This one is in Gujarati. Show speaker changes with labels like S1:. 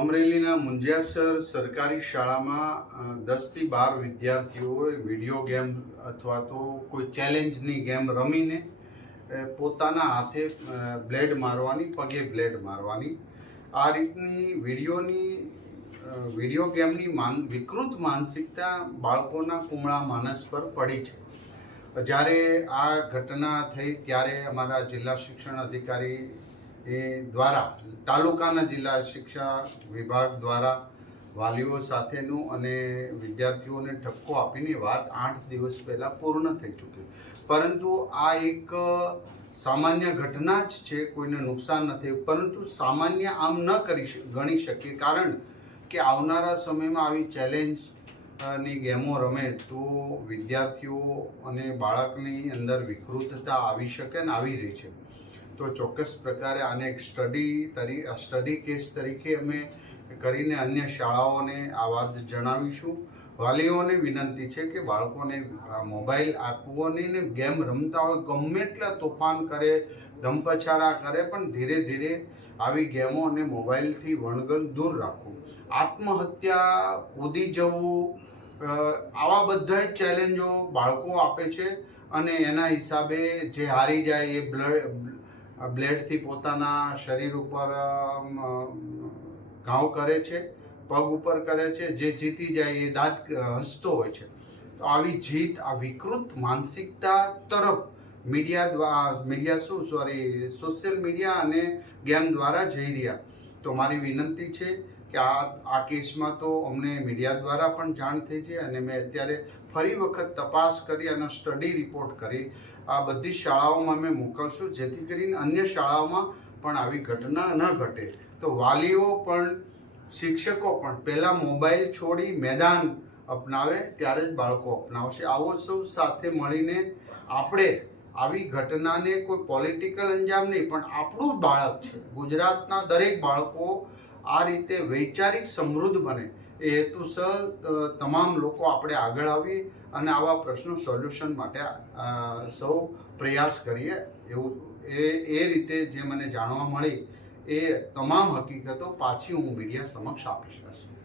S1: અમરેલીના મુંજિયાસર સરકારી શાળામાં દસથી બાર વિદ્યાર્થીઓએ વીડિયો ગેમ અથવા તો કોઈ ચેલેન્જની ગેમ રમીને પોતાના હાથે બ્લેડ મારવાની, પગે બ્લેડ મારવાની. આ રીતની વિડીયોની વીડિયો ગેમની માન, વિકૃત માનસિકતા બાળકોના કુમળા માનસ પર પડી છે. જ્યારે આ ઘટના થઈ ત્યારે અમારા જિલ્લા શિક્ષણ અધિકારી એ દ્વારા તાલુકાના જિલ્લા શિક્ષા વિભાગ દ્વારા વાલીઓ સાથેનું અને વિદ્યાર્થીઓને ઠપકો આપીને વાત આઠ દિવસ પહેલાં પૂર્ણ થઈ ચૂકી. પરંતુ આ એક સામાન્ય ઘટના જ છે, કોઈને નુકસાન નથી પરંતુ સામાન્ય આમ ન કરી ગણી શકીએ. કારણ કે આવનારા સમયમાં આવી ચેલેન્જની ગેમો રમે તો વિદ્યાર્થીઓ અને બાળકની અંદર વિકૃતતા આવી શકે ને આવી રહી છે. તો ચોક્કસ પ્રકારે આને એક સ્ટડી તરી સ્ટડી કેસ તરીકે અમે કરીને અન્ય શાળાઓને આ વાત જણાવીશું. વાલીઓને વિનંતી છે કે બાળકોને મોબાઈલ આપવો નહીં ને ગેમ રમતા હોય, ગમે એટલા તોફાન કરે ધમપછાડા કરે, પણ ધીરે ધીરે આવી ગેમો અને મોબાઈલથી વણગણ દૂર રાખવું. આત્મહત્યા કૂદી જવું આવા બધા જ ચેલેન્જો બાળકો આપે છે અને એના હિસાબે જે હારી જાય એ બ્લડ બ્લેડથી પોતાના શરીર ઉપર ઘાવ કરે છે, પગ ઉપર કરે છે, જે જીતી જાય એ દાંત હસતો હોય છે. તો આવી જીત, આ વિકૃત માનસિકતા તરફ મીડિયા દ્વારા મીડિયા શું સોરી સોશિયલ મીડિયા અને ગેમ દ્વારા જઈ રહ્યા. તો મારી વિનંતી છે કે આ આ કેસમાં તો અમને મીડિયા દ્વારા પણ જાણ થઈ છે અને મેં અત્યારે ફરી વખત તપાસ કરી અને સ્ટડી રિપોર્ટ કરી. આ બધી શાળાઓમાં અમે મોકલશું, જેથી કરીને અન્ય શાળાઓમાં પણ આવી ઘટના ન ઘટે. તો વાલીઓ પણ, શિક્ષકો પણ પહેલાં મોબાઈલ છોડી મેદાન અપનાવે, ત્યારે જ બાળકો અપનાવશે. આવો સૌ સાથે મળીને આપણે આવી ઘટનાને કોઈ પોલિટિકલ અંજામ નહીં, પણ આપણું બાળક છે. ગુજરાતના દરેક બાળકો આ રીતે વૈચારિક સમૃદ્ધ બને. એ હેતુસર તમામ લોકો આપણે આગળ આવી અને આવા પ્રશ્નો સોલ્યુશન માટે સૌ પ્રયાસ કરીએ. એવું, એ એ રીતે જે મને જાણવા મળી, એ તમામ હકીકતો પાછી હું મીડિયા સમક્ષ આપી શકશે.